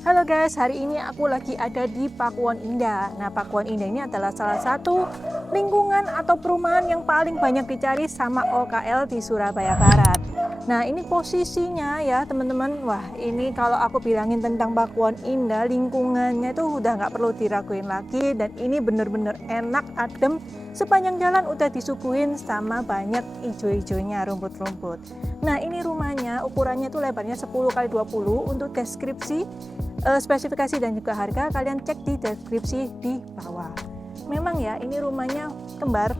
Halo guys, hari ini aku lagi ada di Pakuwon Indah. Nah, Pakuwon Indah ini adalah salah satu lingkungan atau perumahan yang paling banyak dicari sama OKL di Surabaya Barat. Nah, ini posisinya ya teman-teman. Wah, ini kalau aku bilangin tentang Pakuwon Indah, lingkungannya tuh udah nggak perlu diraguin lagi. Dan ini bener-bener enak, adem. Sepanjang jalan udah disuguhin sama banyak ijo-ijonya, rumput-rumput. Nah, ini rumahnya, ukurannya tuh lebarnya 10x20. Untuk deskripsi, spesifikasi dan juga harga kalian cek di deskripsi di bawah. Memang ya, ini rumahnya kembar,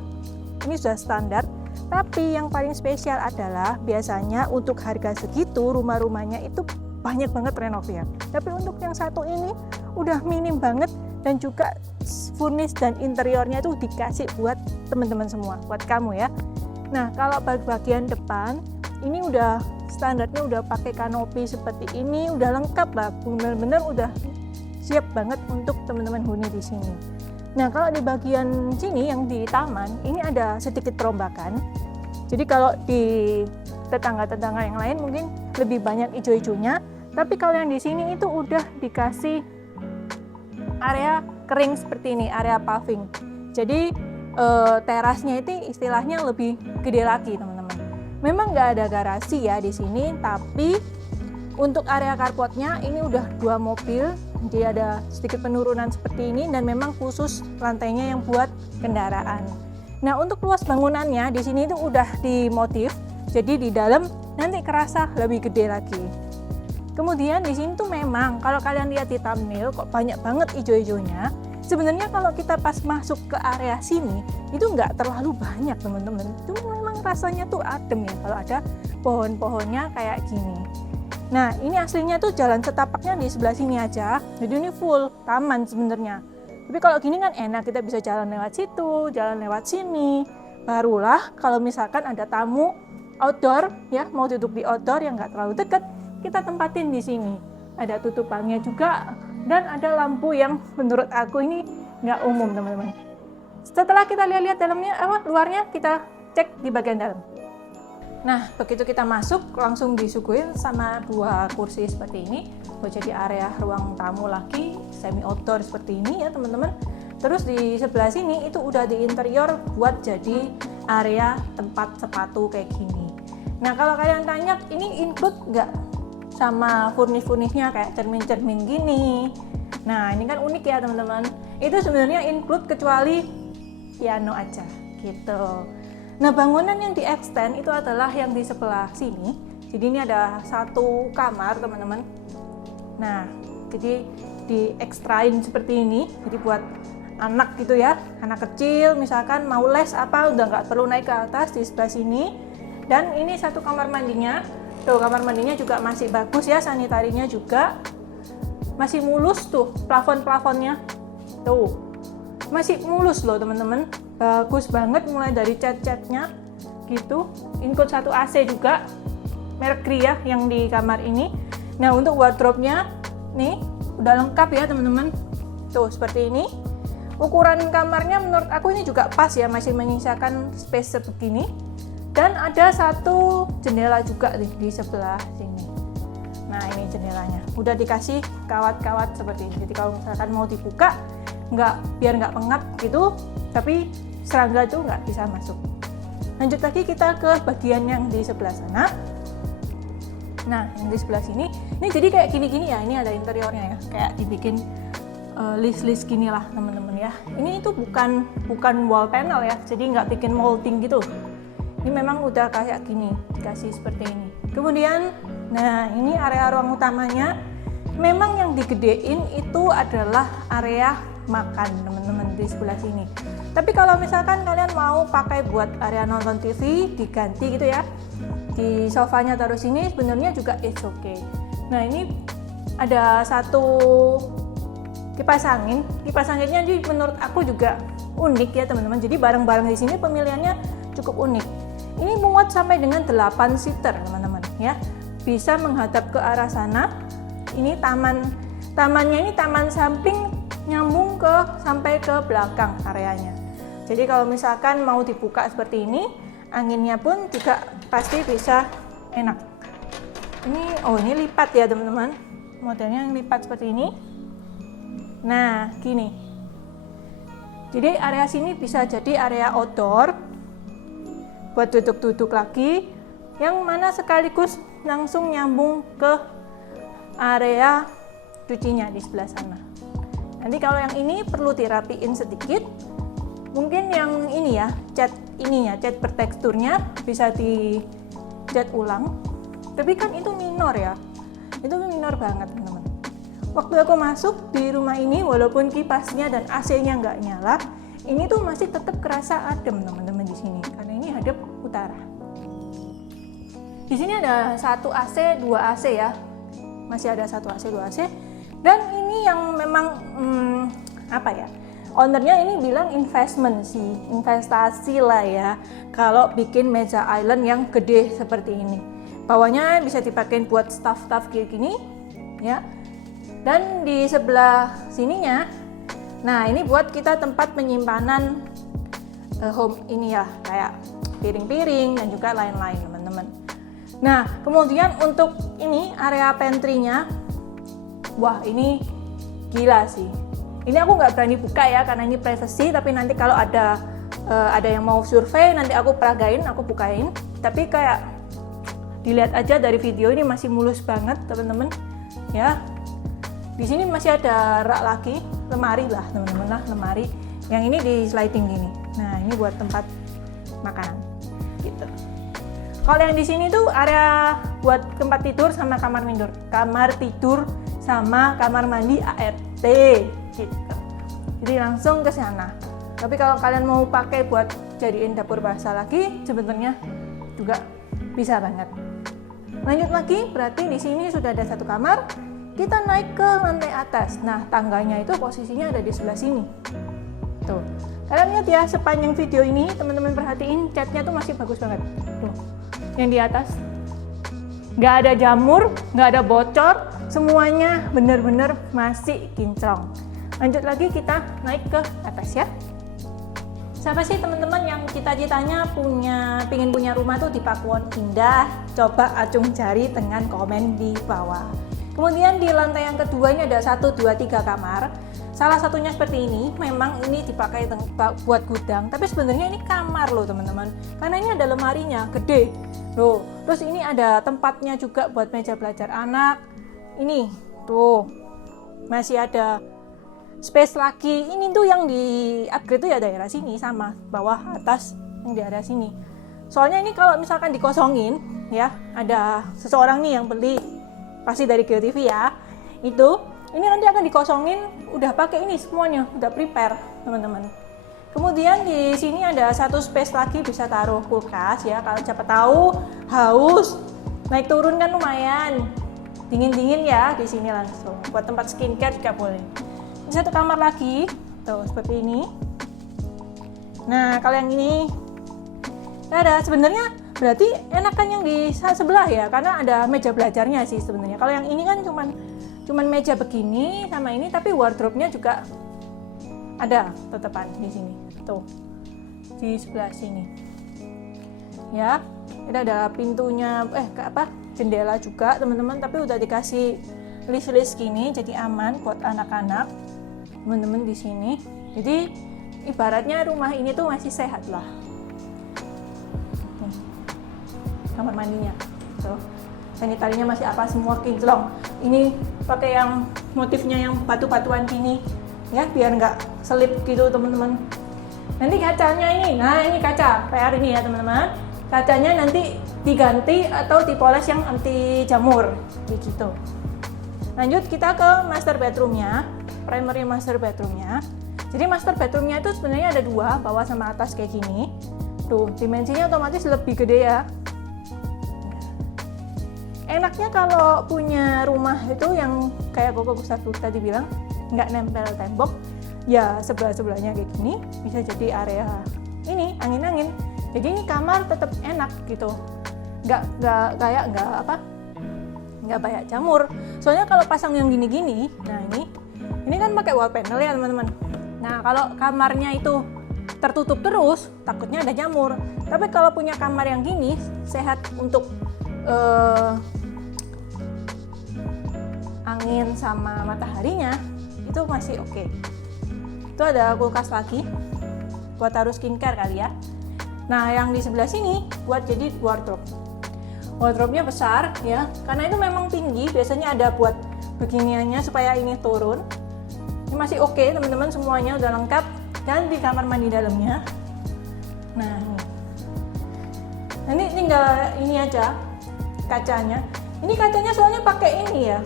ini sudah standar, tapi yang paling spesial adalah biasanya untuk harga segitu rumah-rumahnya itu banyak banget renov ya. Tapi untuk yang satu ini udah minim banget, dan juga furnish dan interiornya itu dikasih buat teman-teman semua, buat kamu ya. Nah, kalau bagian depan ini udah standarnya udah pakai kanopi seperti ini, udah lengkap lah, bener-bener udah siap banget untuk teman-teman huni di sini. Nah, kalau di bagian sini yang di taman ini ada sedikit perombakan. Jadi kalau di tetangga-tetangga yang lain mungkin lebih banyak ijo-ijonya, tapi kalau yang di sini itu udah dikasih area kering seperti ini, area paving. Jadi terasnya itu istilahnya lebih gede lagi, teman-teman. Memang nggak ada garasi ya di sini, tapi untuk area carportnya ini udah 2 mobil, jadi ada sedikit penurunan seperti ini, dan memang khusus lantainya yang buat kendaraan. Nah, untuk luas bangunannya di sini itu udah dimotif, jadi di dalam nanti kerasa lebih gede lagi. Kemudian di sini tuh memang kalau kalian lihat di thumbnail kok banyak banget ijo-ijonya. Sebenarnya kalau kita pas masuk ke area sini itu nggak terlalu banyak, teman-teman. Itu memang rasanya tuh adem ya kalau ada pohon-pohonnya kayak gini. Nah, ini aslinya tuh jalan setapaknya di sebelah sini aja. Jadi ini full taman sebenarnya. Tapi kalau gini kan enak, kita bisa jalan lewat situ, jalan lewat sini. Barulah kalau misalkan ada tamu outdoor ya, mau duduk di outdoor yang nggak terlalu deket, kita tempatin di sini. Ada tutupannya juga, dan ada lampu yang menurut aku ini nggak umum, teman-teman. Setelah kita lihat-lihat dalamnya, luarnya, kita cek di bagian dalam. Nah, begitu kita masuk langsung disuguhin sama 2 kursi seperti ini buat jadi area ruang tamu lagi, semi outdoor seperti ini ya teman-teman. Terus di sebelah sini itu udah di interior buat jadi area tempat sepatu kayak gini. Nah, kalau kalian tanya ini include nggak sama furnish-furnishnya kayak cermin-cermin gini. Nah, ini kan unik ya teman-teman. Itu sebenarnya include kecuali piano aja gitu. Nah, bangunan yang di extend itu adalah yang di sebelah sini. Jadi ini ada 1 kamar teman-teman. Nah, jadi di ekstrain seperti ini. Jadi buat anak gitu ya, anak kecil misalkan mau les apa udah nggak perlu naik ke atas, di sebelah sini. Dan ini 1 kamar mandinya. Tuh, kamar mandinya juga masih bagus ya, sanitarinya juga masih mulus tuh, plafon-plafonnya tuh masih mulus loh teman-teman, bagus banget mulai dari cat-catnya gitu. Include 1 AC juga, merek Gria yang di kamar ini. Nah, untuk wardrobe-nya nih udah lengkap ya teman-teman, tuh seperti ini. Ukuran kamarnya menurut aku ini juga pas ya, masih menyisakan space sebegini. Dan ada 1 jendela juga di sebelah sini. Nah, ini jendelanya. Udah dikasih kawat-kawat seperti ini. Jadi kalau misalkan mau dibuka, biar nggak pengap gitu, tapi serangga itu nggak bisa masuk. Lanjut lagi kita ke bagian yang di sebelah sana. Nah, yang di sebelah sini, ini jadi kayak gini-gini ya. Ini ada interiornya ya, kayak dibikin list-list gini lah teman-teman ya. Ini itu bukan wall panel ya, jadi nggak bikin molding gitu. Ini memang udah kayak gini, dikasih seperti ini. Kemudian, nah ini area ruang utamanya. Memang yang digedein itu adalah area makan teman-teman di sebelah sini. Tapi kalau misalkan kalian mau pakai buat area nonton TV, diganti gitu ya, di sofanya taruh sini, sebenarnya juga it's okay. Nah, ini ada 1 kipas angin. Kipas anginnya menurut aku juga unik ya teman-teman. Jadi barang-barang di sini pemilihannya cukup unik. Ini muat sampai dengan 8 seater teman-teman ya. Bisa menghadap ke arah sana. Ini tamannya ini taman samping nyambung sampai ke belakang areanya. Jadi kalau misalkan mau dibuka seperti ini, anginnya pun juga pasti bisa enak. Ini lipat ya teman-teman. modelnya yang lipat seperti ini. Nah, gini. Jadi area sini bisa jadi area outdoor buat duduk-duduk lagi, yang mana sekaligus langsung nyambung ke area cucinya di sebelah sana. Nanti kalau yang ini perlu dirapiin sedikit, mungkin yang ini ya, cat berteksturnya bisa dicat ulang. Tapi kan itu minor ya, itu minor banget teman-teman. Waktu aku masuk di rumah ini, walaupun kipasnya dan AC-nya nggak nyala, ini tuh masih tetap kerasa adem teman-teman di sini, karena ini hadap utara. Di sini ada 1 AC, 2 AC ya, masih ada 1 AC, 2 AC. Dan ini yang memang apa ya? Ownernya ini bilang investment sih, investasi lah ya. Kalau bikin meja island yang gede seperti ini, bawahnya bisa dipakai buat staff-staff kayak gini, ya. Dan di sebelah sininya, nah ini buat kita tempat penyimpanan home ini ya, kayak piring-piring dan juga lain-lain teman-teman. Nah kemudian untuk ini area pantry-nya, wah ini gila sih. Ini aku nggak berani buka ya karena ini privacy, tapi nanti kalau ada yang mau survei nanti aku peragain, aku bukain. Tapi kayak dilihat aja dari video ini masih mulus banget teman-teman ya. Di sini masih ada rak lagi, lemari lah teman-teman lah, lemari. Yang ini di sliding gini. Nah ini buat tempat makanan gitu. Kalau yang di sini tuh area buat tempat tidur sama kamar tidur sama kamar mandi ART gitu. Jadi langsung ke sana. Tapi kalau kalian mau pakai buat jadiin dapur basah lagi, sebenarnya juga bisa banget. Lanjut lagi, berarti di sini sudah ada 1 kamar. Kita naik ke lantai atas. Nah, tangganya itu posisinya ada di sebelah sini. Tuh. Kalian lihat ya, sepanjang video ini teman-teman perhatiin catnya tuh masih bagus banget. Tuh. Yang di atas nggak ada jamur, nggak ada bocor, semuanya bener-bener masih kinclong. Lanjut lagi kita naik ke atas ya. Siapa sih teman-teman yang cita-citanya pingin punya rumah tuh di Pakuwon Indah? Coba acung jari dengan komen di bawah. Kemudian di lantai yang kedua ini ada 1, 2, 3 kamar. Salah satunya seperti ini, memang ini dipakai buat gudang, tapi sebenarnya ini kamar loh teman-teman. Karena ini ada lemarinya, gede loh. Terus ini ada tempatnya juga buat meja belajar anak. Ini tuh masih ada space lagi. Ini tuh yang di upgrade tuh ya daerah sini sama bawah atas yang di area sini. Soalnya ini kalau misalkan dikosongin ya, ada seseorang nih yang beli, pasti dari GeoTV ya, itu ini nanti akan dikosongin, udah pakai ini semuanya, udah prepare teman-teman. Kemudian di sini ada 1 space lagi, bisa taruh kulkas ya, kalau siapa tahu haus naik turun kan lumayan, dingin ya di sini langsung. Buat tempat skincare juga boleh. Ini 1 kamar lagi, tuh seperti ini. Nah kalau yang ini ada sebenarnya. Berarti enakan yang di sebelah ya, karena ada meja belajarnya sih sebenarnya. Kalau yang ini kan cuman meja begini sama ini, tapi wardrobe-nya juga ada tetepan di sini. Tuh. Di sebelah sini. Ya. Ini ada pintunya jendela juga, teman-teman, tapi udah dikasih list gini jadi aman buat anak-anak. Teman-teman di sini. Jadi ibaratnya rumah ini tuh masih sehat lah. Kamar mandinya, tuh sanitarinya masih apa semua kinclong. Ini pakai yang motifnya yang batu-batuan gini ya, biar nggak selip gitu teman-teman. Nanti kacanya ini, nah ini kaca PR ini ya teman-teman. Kacanya nanti diganti atau dipoles yang anti jamur gitu. Lanjut kita ke master bedroomnya, primary master bedroomnya. Jadi master bedroomnya itu sebenarnya ada 2, bawah sama atas kayak gini. Tuh dimensinya otomatis lebih gede ya. Enaknya kalau punya rumah itu yang kayak Koko Gustaf tadi bilang, nggak nempel tembok, ya sebelah-sebelahnya kayak gini, bisa jadi area ini angin-angin. Jadi ini kamar tetap enak gitu, nggak banyak jamur. Soalnya kalau pasang yang gini-gini, nah ini kan pakai wall panel ya teman-teman. Nah kalau kamarnya itu tertutup terus, takutnya ada jamur. Tapi kalau punya kamar yang gini, sehat untuk angin sama mataharinya itu masih oke. Itu ada kulkas lagi buat taruh skincare kali ya. Nah, yang di sebelah sini buat jadi wardrobe. Wardrobe-nya besar ya, karena itu memang tinggi, biasanya ada buat beginiannya supaya ini turun. Ini masih oke teman-teman, semuanya udah lengkap. Dan di kamar mandi dalamnya, nah ini tinggal ini aja kacanya. Ini kacanya soalnya pakai ini ya,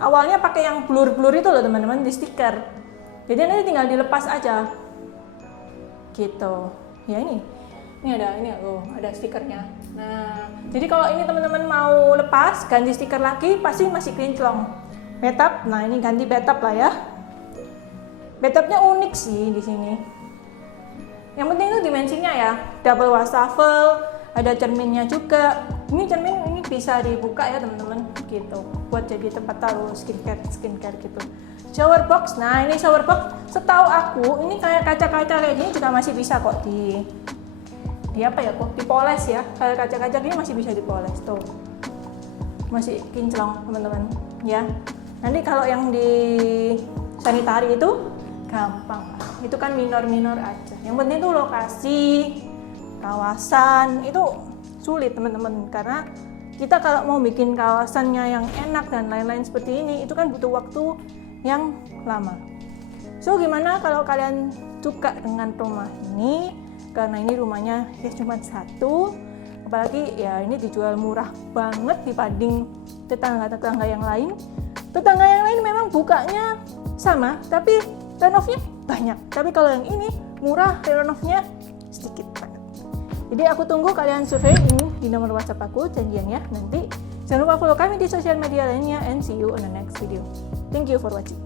awalnya pakai yang blur-blur itu loh teman-teman, di stiker. Jadi nanti tinggal dilepas aja gitu ya. Ini ada stikernya. Nah, jadi kalau ini teman-teman mau lepas ganti stiker lagi pasti masih kinclong. Bathtub, nah ini ganti bathtub lah ya. Bathtubnya unik sih di sini. Yang penting itu dimensinya ya, double wastafel, ada cerminnya juga. Ini cermin ini bisa dibuka ya teman-teman gitu, buat jadi tempat taruh skincare gitu. Shower box, nah ini shower box setahu aku ini kayak kaca-kaca kayak gini juga masih bisa kok dipoles ya. Kayak kaca-kaca gini masih bisa dipoles tuh, masih kinclong teman-teman ya. Nanti kalau yang di sanitari itu gampang, itu kan minor aja. Yang penting tuh lokasi, kawasan itu sulit teman-teman, karena kita kalau mau bikin kawasannya yang enak dan lain-lain seperti ini itu kan butuh waktu yang lama. So gimana kalau kalian suka dengan rumah ini? Karena ini rumahnya ya cuma satu, apalagi ya ini dijual murah banget dibanding tetangga-tetangga yang lain. Tetangga yang lain memang bukanya sama, tapi renovnya banyak. Tapi kalau yang ini murah, renovnya sedikit banget. Jadi aku tunggu kalian survei ini di nomor WhatsApp aku, janjian ya nanti. Jangan lupa follow kami di sosial media lainnya, and see you on the next video. Thank you for watching.